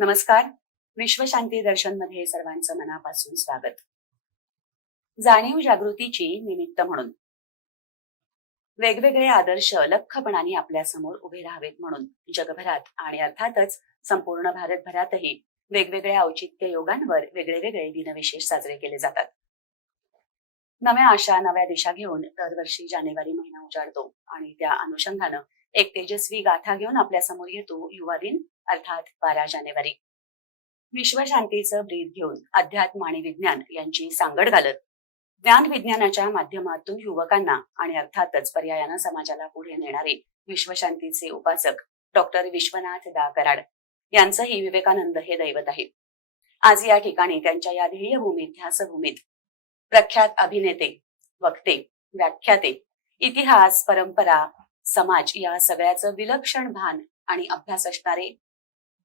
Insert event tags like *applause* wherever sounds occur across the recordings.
नमस्कार. विश्वशांती दर्शनमध्ये सर्वांचं मनापासून स्वागत. जाणीव जागृतीची निमित्त म्हणून. वेगवेगळे आदर्श लख्खपणाने आपल्यासमोर उभे राहावेत म्हणून जगभरात आणि अर्थातच संपूर्ण भारतभरातही वेगवेगळ्या औचित्य योगांवर वेगळे वेगळे दिनविशेष साजरे केले जातात. नव्या आशा नव्या दिशा घेऊन दरवर्षी जानेवारी महिना उजाडतो आणि त्या अनुषंगानं एक तेजस्वी गाथा घेऊन आपल्यासमोर येतो युवा दिन. अर्थात बारा जानेवारी. विश्वशांतीचं ब्रीद घेऊन अध्यात्म आणि विज्ञान यांची सांगड घालत ज्ञान विज्ञानाच्या माध्यमातून युवकांना आणि अर्थातच पर्यायानं समाजाला पुढे नेणारे विश्वशांतीचे उपासक डॉक्टर विश्वनाथ दा कराड यांचंही विवेकानंद हे दैवत आहे. आज या ठिकाणी त्यांच्या या ध्येयभूमीत ध्यासभूमीत प्रख्यात अभिनेते वक्ते व्याख्याते इतिहास परंपरा समाज या सगळ्याचं विलक्षण भान आणि अभ्यास असणारे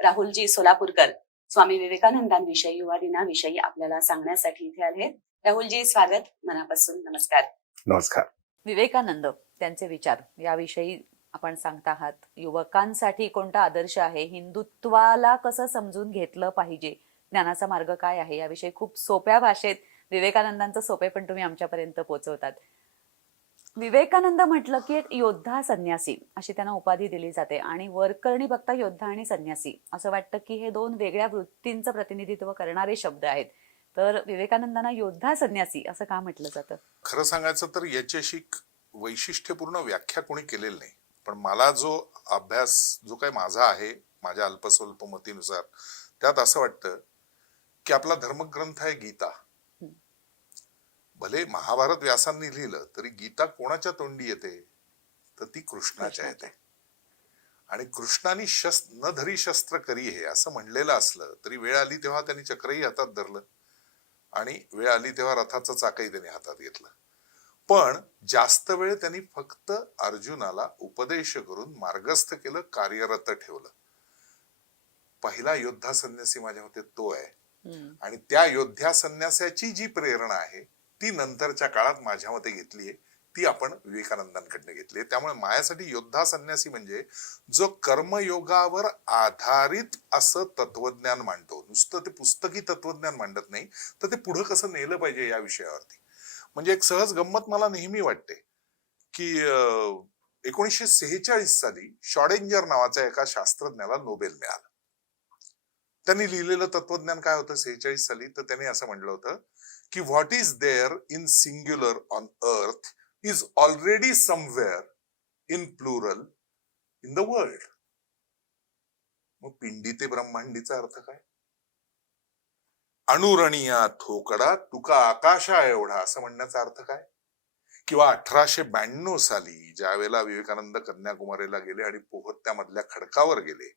राहुलजी सोलापूरकर स्वामी विवेकानंदांविषयी युवा दिनाविषयी आपल्याला सांगण्यासाठी इथे आले. राहुलजी स्वागत. मनापासून नमस्कार. नमस्कार. विवेकानंद त्यांचे विचार. याविषयी आपण सांगत आहात युवकांसाठी कोणता आदर्श आहे? हिंदुत्वाला कसं समजून घेतलं पाहिजे? ज्ञानाचा मार्ग काय आहे? याविषयी खूप सोप्या भाषेत विवेकानंदांचं सोपे पण तुम्ही आमच्यापर्यंत पोहोचवतात विवेकानंद म्हटलं की एक योद्धा संन्यासी अशी त्यांना उपाधी दिली जाते. आणि वरकरणी बघता योद्धा आणि संन्यासी असं वाटतं की हे दोन वेगळ्या वृत्तींचं प्रतिनिधित्व करणारे शब्द आहेत. तर विवेकानंदांना योद्धा संन्यासी असं का म्हटलं जातं? खरं सांगायचं तर याच्याशी वैशिष्ट्यपूर्ण व्याख्या कोणी केलेली नाही. पण मला जो अभ्यास जो काही माझा आहे माझ्या अल्पस्वल्प मतीनुसार त्यात असं वाटतं की आपला धर्मग्रंथ आहे गीता. भले महाभारत व्यासांनी लिहिलं तरी गीता कोणाच्या तोंडी येते? तर ती कृष्णाच्या येते. आणि कृष्णाने शस्त्र न धरी शस्त्र करी हे असं म्हणलेलं असलं तरी वेळ आली तेव्हा त्यांनी चक्रही हातात धरलं. आणि वेळ आली तेव्हा रथाचं चाकही त्यांनी हातात घेतलं. पण जास्त वेळ त्यांनी फक्त अर्जुनाला उपदेश करून मार्गस्थ केलं कार्यरत ठेवलं. पहिला योद्धा संन्यासी माझ्या मते तो आहे. आणि त्या योद्ध्या संन्यासाची जी प्रेरणा आहे ती नंतरच्या काळात माझ्या मते घेतलीये ती आपण विवेकानंदांकडनं घेतली त्यामुळे माझ्यासाठी योद्धा संन्यासी म्हणजे जो कर्मयोगावर आधारित असं तत्वज्ञान मांडतो. नुसतं ते पुस्तकी तत्वज्ञान मांडत नाही तर ते पुढं कसं नेलं पाहिजे या विषयावरती? म्हणजे एक सहज गंमत मला नेहमी वाटते की एकोणीसशे सेहेचाळीस साली शॉडेंजर नावाच्या एका शास्त्रज्ञाला नोबेल मिळाला. त्यांनी लिहिलेलं तत्वज्ञान काय होतं? सेहेचाळीस साली तर त्यांनी असं म्हटलं होतं की what is there in singular on earth is already somewhere in plural in the world मग पिंडी ते ब्रह्मांडीचा अर्थ काय? अणुरणीया ठोकडा तुका आकाशा एवढा असं म्हणण्याचा अर्थ काय? किंवा अठराशे ब्याण्णव साली ज्या वेळेला विवेकानंद कन्याकुमारीला गेले आणि पोहत्यामधल्या खडकावर गेले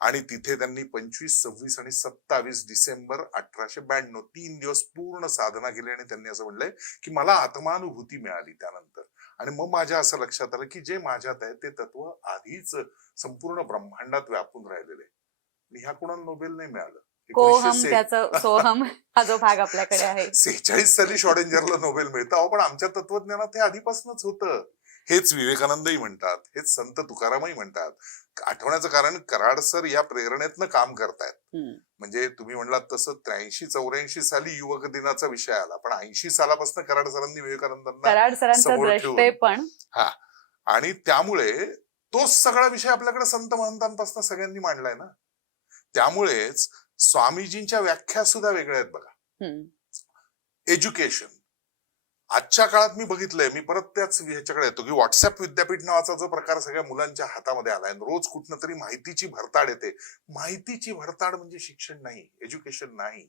आणि तिथे त्यांनी पंचवीस सव्वीस आणि सत्तावीस डिसेंबर अठराशे ब्याण्णव तीन दिवस पूर्ण साधना केली आणि त्यांनी असं म्हणलंय की मला आत्मानुभूती मिळाली त्यानंतर. आणि मग माझ्या असं लक्षात आलं की जे माझ्यात आहे ते तत्व आधीच संपूर्ण ब्रह्मांडात व्यापून राहिलेले आणि ह्या कोणाला नोबेल नाही मिळालं? कोहम एकोणीसशे त्याचं सोहम हा जो भाग आपल्याकडे आहे. *laughs* सेहेचाळीस साली शॉडेंजरला नोबेल मिळतं. पण आमच्या तत्वज्ञानात हे आधीपासूनच होतं. हेच विवेकानंदही म्हणतात हेच संत तुकारामही म्हणतात. आठवण्याचं कारण कराड सर या प्रेरणेतनं काम करतायत. म्हणजे तुम्ही म्हणलात तसं त्र्याऐंशी चौऱ्याऐंशी साली युवक दिनाचा विषय आला. पण ऐंशी सालापासून कराड सरांनी विवेकानंदांना. पण आणि त्यामुळे तोच सगळा विषय आपल्याकडे संत महंतांपासून सगळ्यांनी मांडलाय ना? त्यामुळेच स्वामीजींच्या व्याख्या सुद्धा वेगळ्या आहेत बघा. एज्युकेशन आजच्या काळात मी बघितलंय मी परत त्याच ह्याच्याकडे येतो की व्हॉट्सअप विद्यापीठ नावाचा जो प्रकार सगळ्या मुलांच्या हातामध्ये आलाय. रोज कुठनं तरी माहितीची भरताड येते. माहितीची भरताड म्हणजे शिक्षण नाही एज्युकेशन नाही.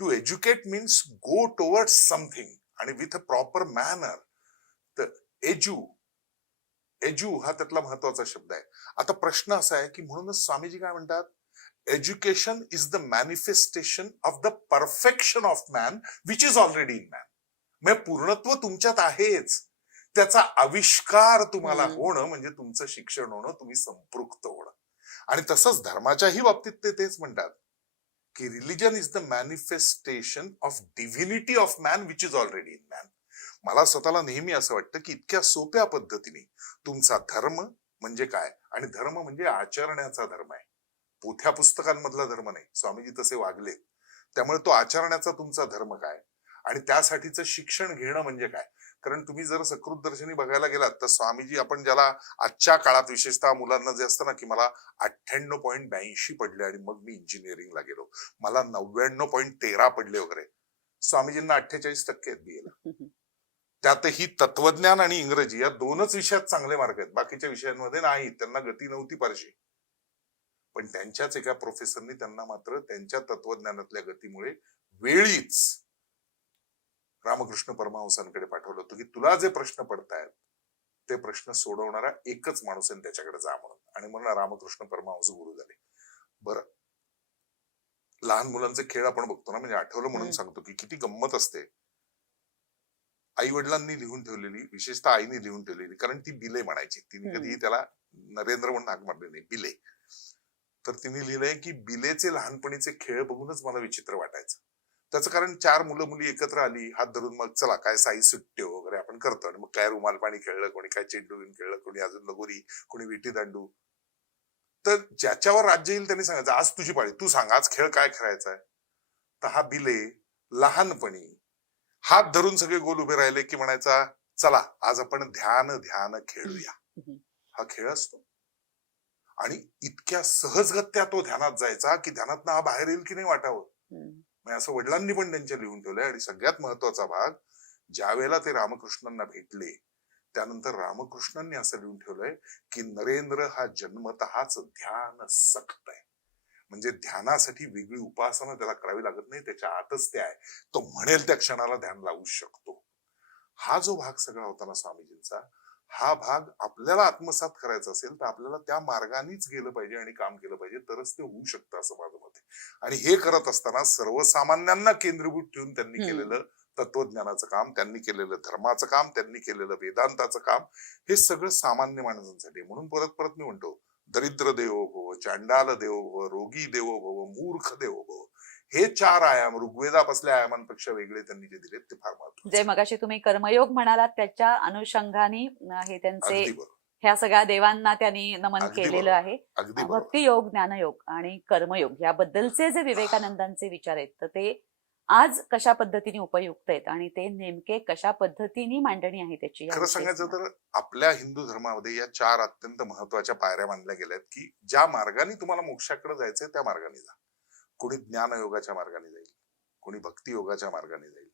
To educate means go towards something आणि विथ अ प्रॉपर मॅनर तर एज्यू एज्यू हा त्यातला महत्त्वाचा शब्द आहे. आता प्रश्न असा आहे की म्हणूनच स्वामीजी काय म्हणतात? Education is the manifestation of the perfection of man which is already in man म्हणजे पूर्णत्व तुमच्यात आहेच. त्याचा आविष्कार तुम्हाला. होणं म्हणजे तुमचं शिक्षण होणं तुम्ही संपृक्त होणं. आणि तसंच धर्माच्याही बाबतीत ते तेच म्हणतात की religion is the manifestation of divinity of man which is already in man मला स्वतःला नेहमी असं वाटतं की इतक्या सोप्या पद्धतीने तुमचा धर्म म्हणजे काय? आणि धर्म म्हणजे आचरण्याचा धर्म आहे. पोथ्या पुस्तकांमधला धर्म नाही. स्वामीजी तसे वागले. त्यामुळे तो आचरण्याचा तुमचा धर्म काय? आणि त्यासाठीचं शिक्षण घेणं म्हणजे काय? कारण तुम्ही जर सकृत दर्शनी बघायला गेलात तर स्वामीजी आपण ज्याला आजच्या काळात विशेषतः मुलांना जे असतं ना की मला अठ्ठ्याण्णव पॉईंट ब्याऐंशी पडले आणि मग मी इंजिनिअरिंगला गेलो. मला नव्याण्णव पॉईंट तेरा पडले वगैरे. स्वामीजींना अठ्ठेचाळीस टक्के आहेत बीएला त्यातही तत्वज्ञान आणि इंग्रजी या दोनच विषयात चांगले मार्क आहेत. बाकीच्या विषयांमध्ये नाही. त्यांना गती नव्हती फारशी पण त्यांच्याच एका प्रोफेसरनी त्यांना मात्र त्यांच्या तत्वज्ञानातल्या गतीमुळे वेळीच रामकृष्ण परमहंसांकडे पाठवलं होतं की तुला जे प्रश्न पडतायत ते प्रश्न सोडवणारा एकच माणूस आहे त्याच्याकडे जा म्हणून. आणि म्हणून रामकृष्ण परमहंस गुरु झाले. बरं. लहान मुलांचे खेळ आपण बघतो ना म्हणजे आठवलं म्हणून. सांगतो की किती गंमत असते. आई वडिलांनी लिहून ठेवलेली विशेषतः आईने लिहून ठेवलेली कारण ती बिले म्हणायची. तिने. कधीही त्याला नरेंद्र म्हणून हाक मारले नाही बिले. तर तिने लिहिलंय की बिलेचे लहानपणीचे खेळ बघूनच मला विचित्र वाटायचं. त्याचं कारण चार मुलं मुली एकत्र आली हात धरून मग चला काय साई सुट्टे वगैरे आपण करतो आणि मग काय रुमाल पाणी खेळलं कोणी काय चेंडू घेऊन खेळलं कोणी अजून लगोरी कोणी विटी दांडू. तर ज्याच्यावर राज्य येईल त्यांनी सांगायचं आज तुझी पाळी तू सांग आज खेळ काय खेळायचा आहे तर हा बिले लहानपणी हात धरून सगळे गोल उभे राहिले की म्हणायचा चला आज आपण ध्यान ध्यान खेळूया. हा खेळ असतो. आणि इतक्या सहजगत्या तो ध्यानात जायचा की ध्यानात हा बाहेर येईल की नाही वाटावं. असं वडिलांनी पण त्यांच्या लिहून ठेवलंय आणि सगळ्यात महत्त्वाचा भाग ज्या वेळेला ते रामकृष्णांना भेटले त्यानंतर रामकृष्णांनी असं लिहून ठेवलंय की नरेंद्र हा जन्मतःच ध्यान सक्त आहे म्हणजे ध्यानासाठी वेगळी उपासना त्याला करावी लागत नाही त्याच्या आतच ते आहे. तो म्हणेल त्या क्षणाला ध्यान लावू शकतो. हा जो भाग सगळा होता ना स्वामीजींचा हा भाग आपल्याला आत्मसात करायचा असेल तर आपल्याला त्या मार्गानेच गेलं पाहिजे आणि काम केलं पाहिजे तरच ते होऊ शकतं असं माझं मत आहे आणि हे करत असताना सर्वसामान्यांना केंद्रीभूत ठेवून त्यांनी. केलेलं तत्वज्ञानाचं काम त्यांनी केलेलं धर्माचं काम त्यांनी केलेलं वेदांताचं काम हे सगळं सामान्य माणसांसाठी. म्हणून परत परत मी म्हणतो दरिद्र देवो भव चांडाल देवो भव रोगी देवो भव मूर्ख देवो भव हे चार आयाम ऋग्वेदापासल्या आयामांपेक्षा वेगळे त्यांनी जे दिलेत ते फार महत्त्वाचे जे मगाशी तुम्ही कर्मयोग म्हणालात त्याच्या अनुषंगाने हे त्यांचे ह्या सगळ्या देवांना त्यांनी नमन केलेलं. आहे. भक्तियोग ज्ञानयोग आणि कर्मयोग याबद्दलचे जे विवेकानंदांचे विचार आहेत तर ते आज कशा पद्धतीने उपयुक्त आहेत आणि ते नेमके कशा पद्धतीने मांडणी आहे त्याची खरं सांगायचं सांगा. तर आपल्या हिंदू धर्मामध्ये या चार अत्यंत महत्त्वाच्या पायऱ्या मानल्या गेल्या आहेत की ज्या मार्गाने तुम्हाला मोक्षाकडे जायचंय त्या मार्गाने जा. कोणी ज्ञानयोगाच्या मार्गाने जाईल कोणी भक्तियोगाच्या मार्गाने जाईल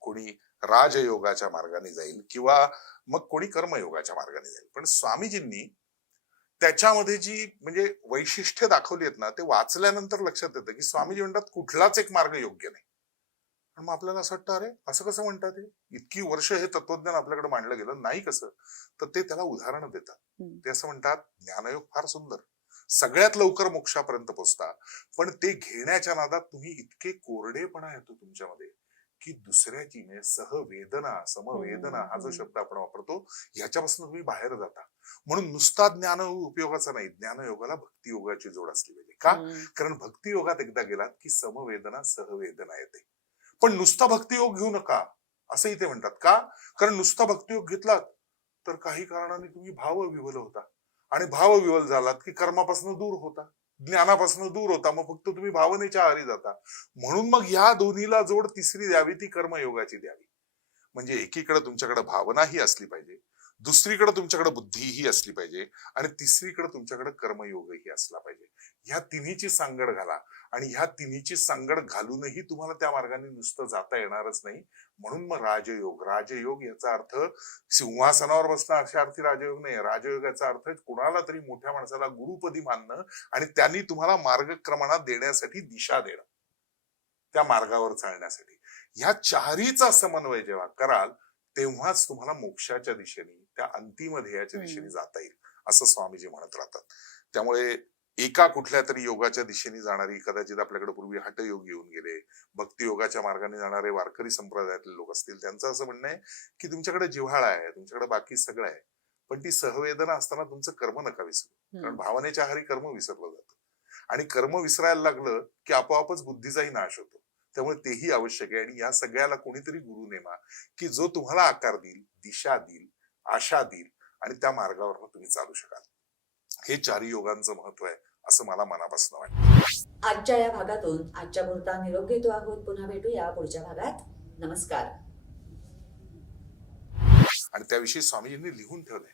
कोणी राजयोगाच्या मार्गाने जाईल किंवा मग कोणी कर्मयोगाच्या मार्गाने जाईल. पण स्वामीजींनी त्याच्यामध्ये जी म्हणजे वैशिष्ट्य दाखवली आहेत ना ते वाचल्यानंतर लक्षात येतं की स्वामीजी म्हणतात कुठलाच एक मार्ग योग्य नाही. पण मग आपल्याला असं वाटतं अरे असं कसं म्हणतात ते इतकी वर्ष हे तत्वज्ञान आपल्याकडे मांडलं गेलं नाही कसं? तर ते त्याला उदाहरणं देतात. ते असं म्हणतात ज्ञानयोग फार सुंदर. सगळ्यात लवकर मोक्षापर्यंत पोहोचता पण ते घेण्याच्या नादात तुम्ही इतके कोरडेपणा येतो तुमच्यामध्ये की दुसऱ्याची म्हणजे सहवेदना समवेदना हा जो. शब्द आपण वापरतो ह्याच्यापासून तुम्ही बाहेर जाता. म्हणून नुसता ज्ञान उपयोगाचा नाही ज्ञानयोगाला भक्तियोगाची जोड असली पाहिजे. का. कारण भक्तियोगात एकदा गेलात की समवेदना सहवेदना येते. पण नुसता भक्तियोग घेऊ नका असं इथे म्हणतात. का? कारण नुसता भक्तियोग घेतलात तर काही कारणाने तुम्ही भाव विवल होता. आणि भाव विवल झालात की कर्मापासून दूर होता. ज्ञानापासून दूर होता. मग फक्त तुम्ही भावनेच्या आहारी जाता. म्हणून मग या दोन्हीला जोड तिसरी द्यावी ती कर्मयोगाची द्यावी. म्हणजे एकीकडे तुमच्याकडे भावनाही असली पाहिजे दुसरीकडे तुमच्याकडे बुद्धीही असली पाहिजे आणि तिसरीकडे तुमच्याकडे कर्मयोगही असला पाहिजे. ह्या तिन्हीची सांगड घाला. आणि ह्या तिन्हीची सांगड घालूनही तुम्हाला त्या मार्गाने नुसतं जाता येणारच नाही. म्हणून मग राजयोग राजयोग याचा अर्थ सिंहासनावर बसणं अशा अर्थी राजयोग नाही राजयोग याचा अर्थ कुणाला तरी मोठ्या माणसाला गुरुपदी मानणं आणि त्यांनी तुम्हाला मार्गक्रमणा देण्यासाठी दिशा देणं. त्या मार्गावर चालण्यासाठी. ह्या चारीचा समन्वय जेव्हा कराल तेव्हाच तुम्हाला मोक्षाच्या दिशेने त्या अंतिम ध्येयाच्या. दिशेने जाता येईल असं स्वामीजी म्हणत राहतात. त्यामुळे एका कुठल्या तरी योगाच्या दिशेने जाणारी कदाचित आपल्याकडे पूर्वी हटयोग येऊन गेले भक्ती योगाच्या मार्गाने जाणारे वारकरी संप्रदायातले लोक असतील त्यांचं असं म्हणणं आहे की तुमच्याकडे जिव्हाळा आहे तुमच्याकडे बाकी सगळं आहे पण ती सहवेदना असताना तुमचं कर्म नका विसरू कारण. भावनेच्या आहारी कर्म विसरलं जातं. आणि कर्म विसरायला लागलं की आपोआपच बुद्धीचाही नाश होतो. त्यामुळे तेही आवश्यक आहे. आणि या सगळ्याला कोणीतरी गुरु नेमा की जो तुम्हाला आकार देईल दिशा देईल आशा देईल आणि त्या मार्गावर तुम्ही चालू शकाल. हे चारी योगांचं महत्त्व आहे. असं मला मनापासून वाटतं. आजच्या या भागातून आजच्या मुहूर्ता निरोप घेतो आहोत. पुन्हा भेटूया पुढच्या भागात. नमस्कार. आणि त्याविषयी स्वामीजींनी लिहून ठेवलंय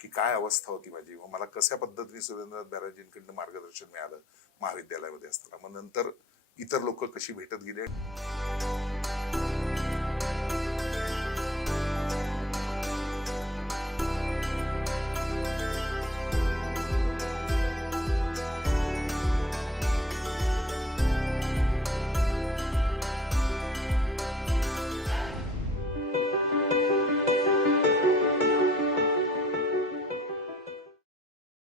की काय अवस्था होती माझी व मला कशा पद्धतीने सुरेंद्रनाथ बॅनर्जींकडनं मार्गदर्शन मिळालं महाविद्यालयामध्ये असताना. मग नंतर इतर लोक कशी भेटत गेले?